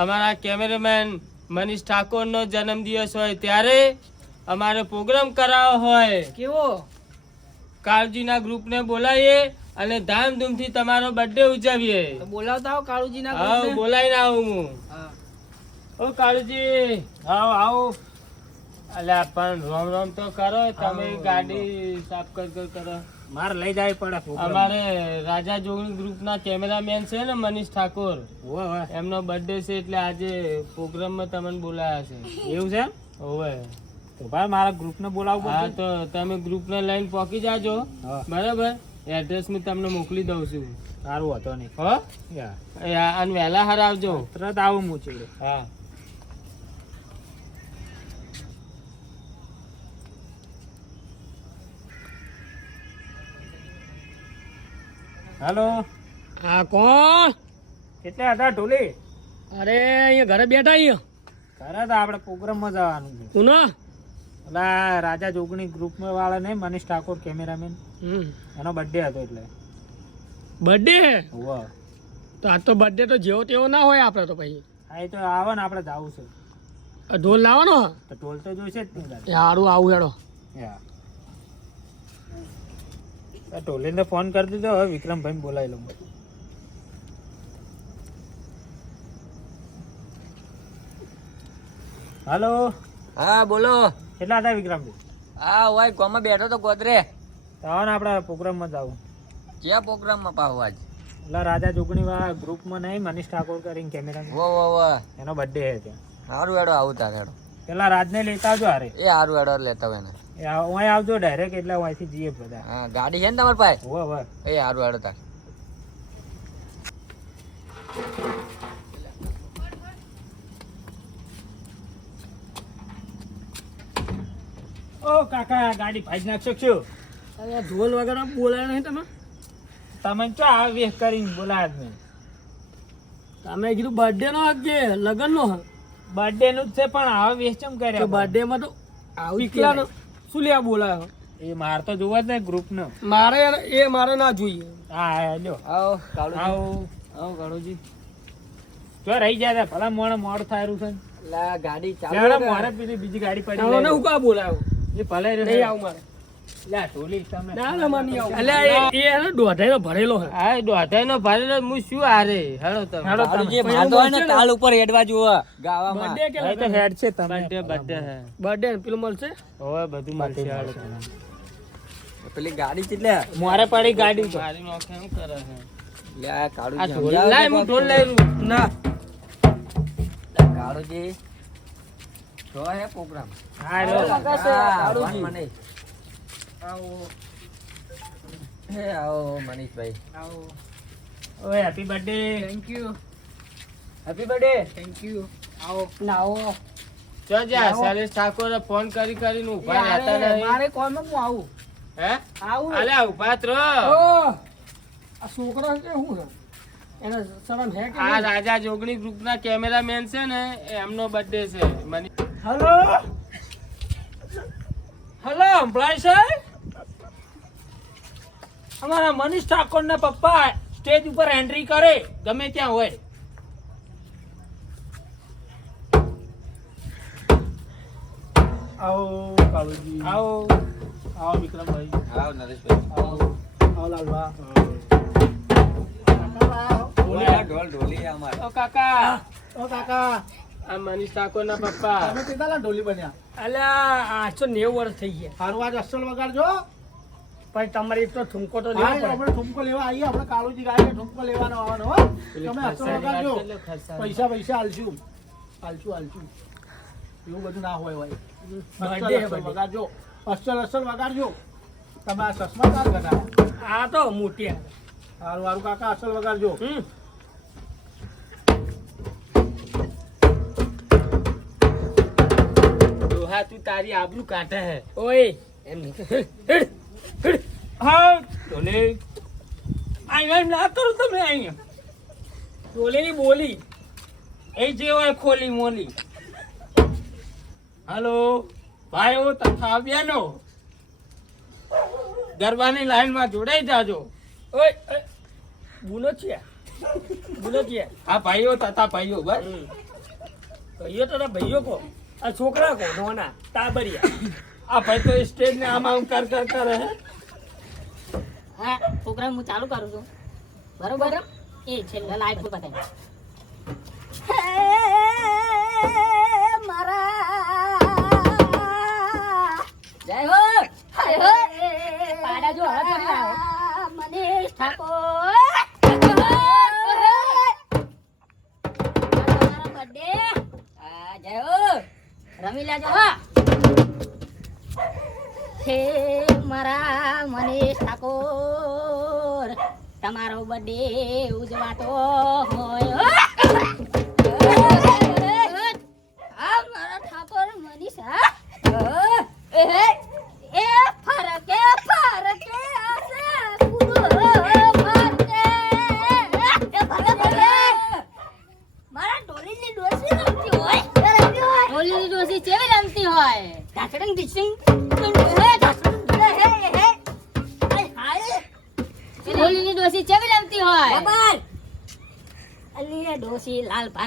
અમારા કેમેરામેન મનીષ ઠાકોરનો જન્મદિવસ હોય ત્યારે અમારે પ્રોગ્રામ કરાવવો હોય. કેવો? કાળજીના ગ્રુપને બોલાવીએ અને ધામધૂમથી તમારો બર્થડે ઉજવીએ. બોલાવતા આવો કાળુજીના હા. બોલાવીને આવું હું. ઓ કાળુજી આવો આવો. અલ્યા પણ રોમ રોમ તો કરો તમે ગાડી સાફ કર કરો. મારે લઈ જાય પડે. અમારે રાજા જોગણી ગ્રુપના કેમેરામેન છે ને મનીષ ઠાકોર. એમનો બર્થડે છે એટલે આજે પ્રોગ્રામમાં તમને બોલાયા છે. એવું છે હોવે. તો ભાઈ મારા ગ્રુપને બોલાવું હા તો તમે ગ્રુપને લઈને પહોંચી જાજો. બરાબર? એડ્રેસ હું તમને મોકલી દઉં છું. સારું હતો નહીં. હો? યા. અને વહેલા હાર આવજો તરત આવું હું હા. હાલો. હા કોણ? કેટલે હતા ઢોલી? અરે અહીંયા ઘરે બેઠા અહીંયા. ઘરે તો આપણે પ્રોગ્રામમાં જવાનું છે. તું ના? ઓલા રાજા જોગણી ગ્રુપમાં વાળા ને મનીષ ઠાકોર કેમેરામેન. એનો બર્થડે હતો એટલે. બર્થડે વાહ તો આ તો બર્થડે તો જેવો તેવો ના હોય આપણે તો પછી હા એ તો આવે ને આપણે જવું છે. ઢોલ લાવવાનો? તો ઢોલ તો જોઈશે જ નહીં સારું આવું હેડો. યા. તો ઢોલીને ફોન કરી દીધો હવે વિક્રમભાઈ બોલાવી લઉં. હાલો. હા બોલો. કેટલા હતા વિક્રમભાઈ? હા હોય કોમાં બેઠો તો ગોદરે. તો આવો ને આપણા પ્રોગ્રામમાં જાવું ક્યાં પ્રોગ્રામમાં પાવ આજ? એટલે રાજા જોગણી વાળા ગ્રુપમાં નહીં મનીષ ઠાકોર કરીને કેમેરા વો વો વો. એનો બર્થડે છે ત્યાં. સારું હેડો આવું તારે હેડો. પેલા રાજને લેતા આવજો હારે. એ સારું હેડો લેતા હોય ને એ આવજો ડાયરેક્ટ એટલે અહીંથી જઈએ બધા. હા ગાડી છે ને તમારી પાસે? હોવે હોવે. એ સારું હેડો તાર. ઓ કાકા ગાડી ભાઈ નાખશો છો અરે ઢોલ વગર બોલાય નહીં તમે? તમે ચો આ વેહ કરીને બોલાયા જ નહીં. તમે કીધું બર્થડે નો હક છે લગ્ન નો બર્થડે નું જ છે પણ આવા વેહ ચમ કર્યા બર્થડે માં તો આવું પીકલાનો શું લેવા બોલાયો? એ માર તો જોવા જ ને ગ્રુપ નો મારે એ મારે ના જોઈએ. હા હા લ્યો. આવો કાળું આવો. આવો કાળુજી. જો રહી જાય ભલા મોણ મોડ થાય છે. લા ગાડી ચાલુ મારે પેલી બીજી ગાડી પડી ચાલો ને હું કા બોલાયો? એ ભલે નહીં આવું મારે. પેલું ગાડી કેટલે મારે પડી ગાડી કાળુજી ઢોલ સમજાવો લાય હું ઢોલ લઈ રહ્યું ના. કાળુજી. જો હે પ્રોગ્રામ હા હે આવો મનીષભાઈ. ઓય happy birthday thank you happy birthday thank you આવો. લાવો. જો જા શૈલેષ ઠાકોર ફોન કરી કરીને ઊભા રહેતા નહીં. મારે કોણ હું આવું. હે? આવું. અલે ઊભા જ ઓ આ છોકરો કે હું છે? એને શરમ હે કે આ રાજા જોગણી ગ્રુપના કેમેરામેન છે ને એમનો બર્થડે છે. મને હલો? હલો સંભળાય છે અમારા મનીષ ઠાકોર ના પપ્પા સ્ટેજ ઉપર એન્ટ્રી કરે ગમે ત્યાં હોય. આવો કાળુજી આવો. આવો વિક્રમભાઈ. આવો નરેશભાઈ. આવો. આવો લાલવા ઢોલી ઢોલ ઢોલી અમારે. ઓ કાકા. ઓ કાકા. આ મનીષ ઠાકોરના પપ્પા. તમે કેટલા ઢોલી બન્યા? અલ્યા આઠસો નેવું વર્ષ થઈ ગયા. સારું આજ અસલ વગાડજો. પણ તમારે એક તો ઠુમકો તો લેવો પડે. આપણે ઠુમકો લેવા આવીએ આપણે કાળુજી ગાય ઠુમકો લેવાનો આવવાનો હો. તમે અસલ વગાડજો પૈસા પૈસા આલશું. આલશું આલશું. એવું બધું ના હોય birthday. વગાડજો. અસલ અસલ વગાડજો. તમે આ ચશ્મા ચાર કઢાવો આ તો મોટી સારું સારું કાકા અસલ વગાડજો. તું તારી આબરૂ કાઢે હે. ઓય. એમ. હા, ઢોલે. અહીંયા ના કરો તમે અહીંયા. ડોલીની બોલી. એ જે હોય ખોલી મોલી. હલો, ભાઈઓ, તથા બહેનો ગરબાની લાઈનમાં જોડાઈ જાજો. ઓય બોલો છે બોલો છે આ. ભાઈઓ, તથા ભાઈઓ, બસ. ભાઈઓ તથા ભાઈઓ કો. આ છોકરા કો, નોના, તાબરિયા. આ ભાઈ તો સ્ટેજ ને આમ આમ કર કર કરે હે. હા પ્રોગ્રામ હું ચાલુ કરું છું. બરોબર? એ છેલ્લે લાઈવ બતાવી જય હો જય હો. પાડા જો હવે થોડી આવો ઠાકોર. તમારો birthday. હા, જય હો. રમી લેજો હા. હે મારા મનીષ ઠાકોર તમારો બર્થડે ઉજવાતો હોય.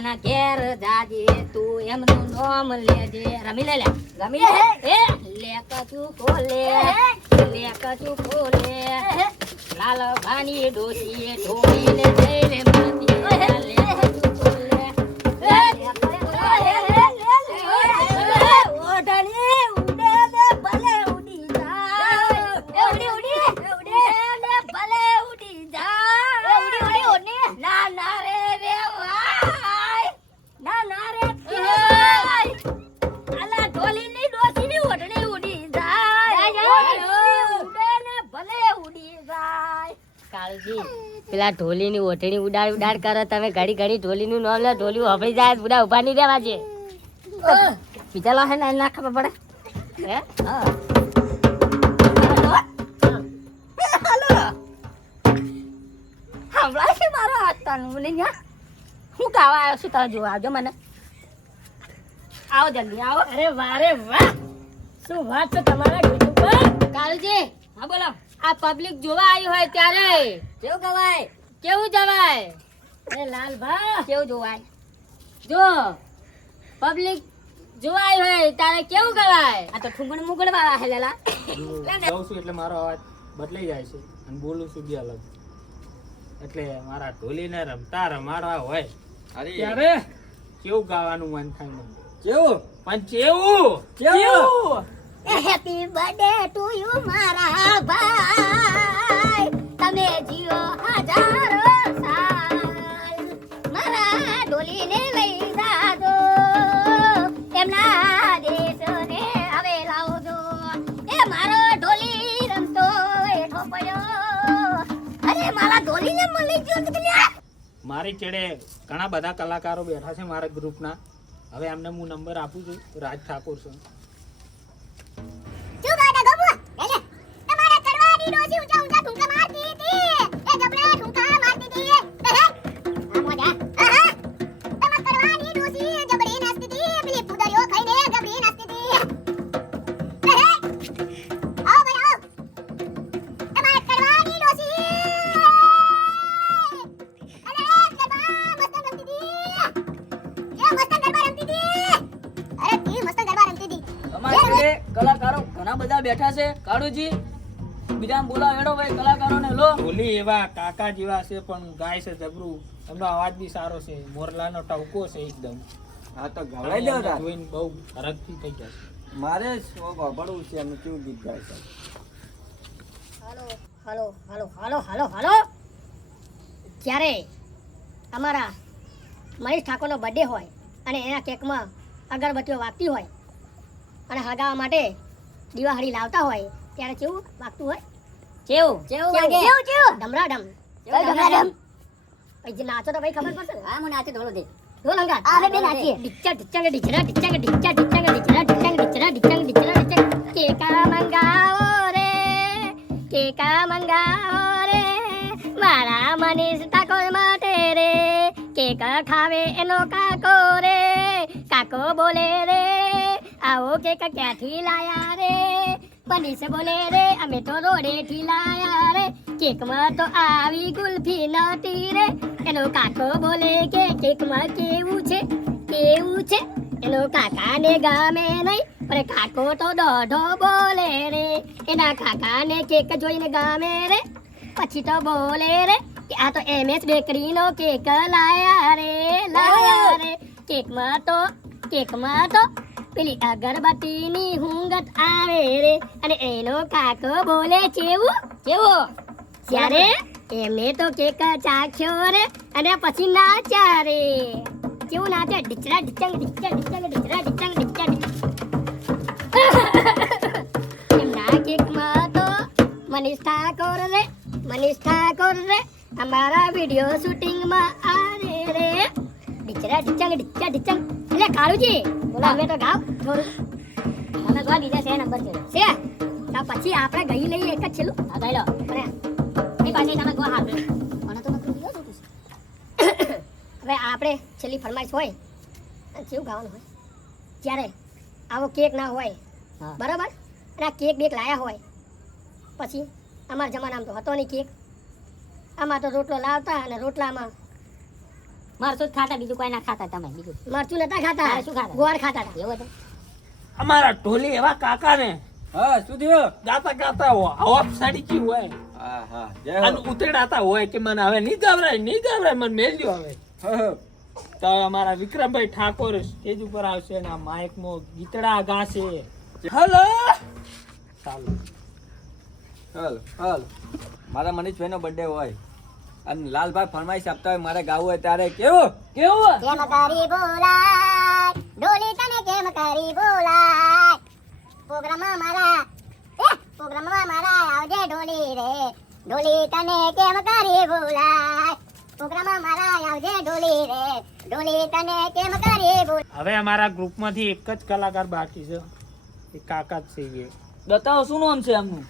પાના ઘેર જાજે તું એમનું નામ લેજે. રમી લે લે. રમી લે. એ લે કચું કોલે લે કચું કોલે લાલ ભાની ડોસી ઢોળીને જઈને માતી લે પેલા ઢોલીની ઓઠણી ઉડાડ ઉડાડ કરો તમે. ઘડી ઘડી ઢોલીનું નામ લો ઢોલી વાપરી જાય બુડા ઊભા નહીં રહેવા છે બીજા લો હે ને ના ખબર પડે. હે? હા હમણાં છે મારો હાથ તાનું. મને ન્યા હું કાવા આવ્યો છું તમે જોવા આવજો મને. આવો જલ્દી આવો. અરે વારે વાહ. શું વાત છે તમારા ગીત ઉપર? કાલજી હા બોલો. આ પબ્લિક જોવા આવી હોય ત્યારે. કેવું ગવાય કેવું જવાય? એ લાલભા કેવું જોવાય? જો પબ્લિક જોવા આવી હોય ત્યારે કેવું ગવાય આ તો ઠુંગણ મુગણ વાળા હે લેલા. જાઉં છું એટલે મારો અવાજ બદલાઈ જાય છે અને બોલું છું બી અલગ. એટલે મારા ઢોલીને રમતા રમાડવા હોય અરે. ત્યારે કેવું ગાવાનું મન થાય મને? કેવું? પણ કેવું? કેવું? હેપી બર્થડે ટુ યુ મારા ભાઈ. તમે જીઓ હજારો સાલ. મારા ડોલીને લઈ જાજો. એમના દેશને હવે લાવજો. એ મારો ઢોલી રમતો એઠો પડ્યો અરે, મારા ઢોલીને મળી ગયો મારી ચેડે ઘણા બધા કલાકારો બેઠા છે મારા ગ્રુપના હવે એમને હું નંબર આપું છું. રાજ ઠાકોર છે. તમારે કરવાની ડોસી એવા કાકા જેવા છે પણ ગાય છે જબરું. એમનો અવાજ બી સારો છે. મોરલાનો ટવકો છે એકદમ. હા તો ગવડાઈ દો એમને જોઈને બહુ હરખથી થઈ જશે મારે શોખ વાપરવું છે એનું કેવું ગીત ગાય છે? હાલો હાલો હાલો હાલો હાલો હાલો. જ્યારે અમારા મહેશ ઠાકોરનો બર્થડે હોય અને એના કેકમાં અગરબત્તીઓ વાગતી હોય અને હળગાવવા માટે દિવાળી લાવતા હોય ત્યારે કેવું વાગતું હોય? કેવું કેવું વાગે કેવું કેવું ધમરાડમ ધમરાડમ પછી જે નાચો તો ભાઈ ખબર પડશે હા હું નાચે ઢોલો દે. ઢોલ અંગા આવે બે નાચીએ. ડિચ્ચા ડિચ્ચા ડિચરા ડિચ્ચા ડિચ્ચા ડિચ્ચા ડિચરા ડિચ્ચા ડિચરા ડિચ્ચા ડિચરા ડિચ્ચા કેકા મંગાવો રે કેકા મંગાવો રે મારા મનીષ ઠાકોર માટે રે. કેક ખાવે એનો કાકો રે કાકો બોલે રે આવો કેક ક્યાંથી લાયા રે? મનીષ બોલે રે અમે તો રોડેથી લાયા રે. કેકમાં તો આવી ગુલ્ફી નતી રે. એનો કાકો બોલે કે કેકમાં કેવું છે? કેવું છે? એનો કાકાને ગામે નહીં પણ કાકો તો દોઢો બોલે રે. એના કાકાને કેક જોઈને ગામે રે. પછી તો બોલે રે કે આ તો એમએસ બેકરીનો કેક લાયા રે લાયા. રે. કેકમાં તો કેકમાં તો પેલી અગરબત્તીની હુંગત આવે રે. અને એનો કાકો બોલે કેવું કેવું ત્યારે એમને તો કેક ચાખ્યો રે અને પછી નાચ્યા રે. કેવું નાચે? ડીચડા ઢીચંગ ડીચડા ઢીચંગ ડીચડા ઢીચંગ ડીચંગ. એમના કેકમાં તો મનીષ ઠાકોર રે, મનીષ ઠાકોર રે અમારા વીડિયો શૂટિંગમાં આવે રે. ડીચડા ડિચંગ ડિચા ડિચંગ એટલે કાળુજી તમે તો ગાવ. થોડું તમે ગો બીજા છે નંબર છે. છે તો પછી આપણે ગઈ લઈએ એક જ છેલું હા ગઈ લો. એ પાછી તમે ગો હાલ મને તો નતું ગયો હવે આપણે છેલ્લી ફરમાઈશ હોય અને કેવું ગાવાનું હોય? ત્યારે આવો કેક ના હોય બરાબર? અને આ કેક બેક લાયા હોય પછી અમારા જમાનામાં તો હતો નહીં કેક. આમાં તો રોટલો લાવતા અને રોટલામાં મરચું જ ખાતા બીજું કોઈ ના ખાતા તમે બીજું. મરચું નતા ખાતા? શું ખાતા? ગોળ ખાતા હતા. એવું હતું? અમારા ઢોલી એવા કાકા ને હા શું થયું? ગાતા ગાતા હવા સાડી કી હોય. હા હા અને ઉતેડાતા હોય કે મને હવે નહીં ગભરાય નહીં ગભરાય મને મેલ્યો હવે. તો અમારા વિક્રમભાઈ ઠાકોર સ્ટેજ ઉપર આવશે ને આ માઇકમાં ગીતડા ગાશે. હલો? ચાલો. હાલ હાલ. મારા મનીષભાઈનો બર્થડે હોય. અને લાલભાઈ ફરમાઈશ આપતા હોય મારે ગાવું હોય ત્યારે કેવું? કેવું? કેમ કરી બોલાય? ડોલી તને કેમ કરી બોલાય? પ્રોગ્રામમાં મારા એ પ્રોગ્રામમાં મારા આવજે ડોલી રે. ડોલી તને કેમ કરી બોલાય? પ્રોગ્રામમાં મારા આવજે ડોલી રે. ડોલી તને કેમ કરી બોલાય? હવે અમારા ગ્રુપમાંથી એક જ કલાકાર બાકી છે. એ કાકા જ છે એ. બતાવો શું નામ છે એમનું?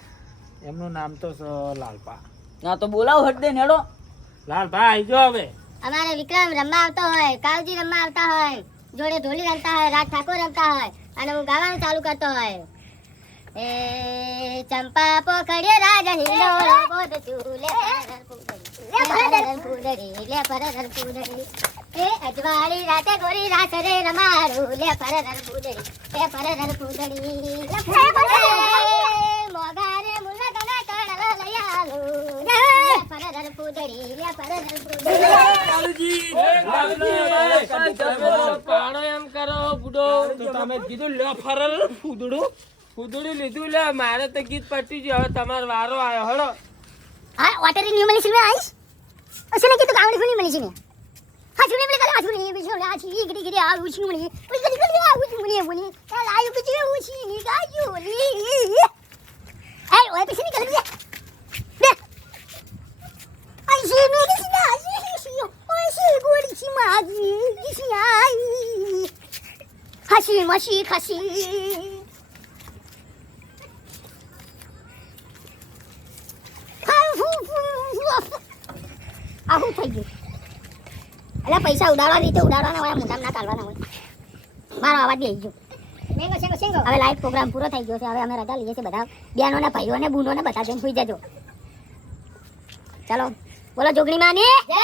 એમનું નામ તો છે લાલપા ના તો બોલાવો હટ દે નેડો. લાલભા જો હવે. અમારે વિક્રમ રમવા આવતો હોય કાવજી રમવા આવતા હોય, જોડે ઢોલી રમતા હોય રાજ ઠાકોર રમતા હોય, અને હું ગાવાનું ચાલુ કરતો હોય. એ ચંપા પોખડે રાજ હિંડોળો બોધ ચૂલે લે પરર પૂડડી એ અજવાળી રાતે ગોરી રાત રે રમારું લે પરર પૂડડી લે પરર લે મોગારે મુલા ગના તળલ લઈ આલું લે પરર ફૂદડી લે પરર ફૂદડી પાણો એમ કરો બુડો તો તમે કીધું લે ફરલ ફૂદડું. ફૂદડું લીધું લે મારે તો ગીત પટી ગયું હવે તમારો વારો આવ્યો હળો હા વાટર ન્યુ મળી છે આઈશ અસલે કે તો ગાવડી ફૂની મળી છે ને? હા સુને મને કલા સુને બીજો આ છી ગડી ગડી આ ઉછી મળી ઉઈ ગડી ગડી આ ઉછી મળી મળી કાલ આયુ કે જે ઉછી ની ગાયું લી એ ઓય પછી નીકળ બે બે માજી સી આઈ હસી મસી ખસી આવું થઈ ગયું એટલે પૈસા ઉડાડવા રીતે ઉડાડવાના હોય મોઢામાં ના કાઢવાના હોય મારો અવાજ આવી ગયો હવે લાઈવ પ્રોગ્રામ પૂરો થઈ ગયો છે. હવે અમે રજા લઈએ છીએ બધા. બહેનોને, ભાઈઓને, બુનોને બધા જઈને સુઈ જજો. ચાલો. બોલો જોગણી માની જય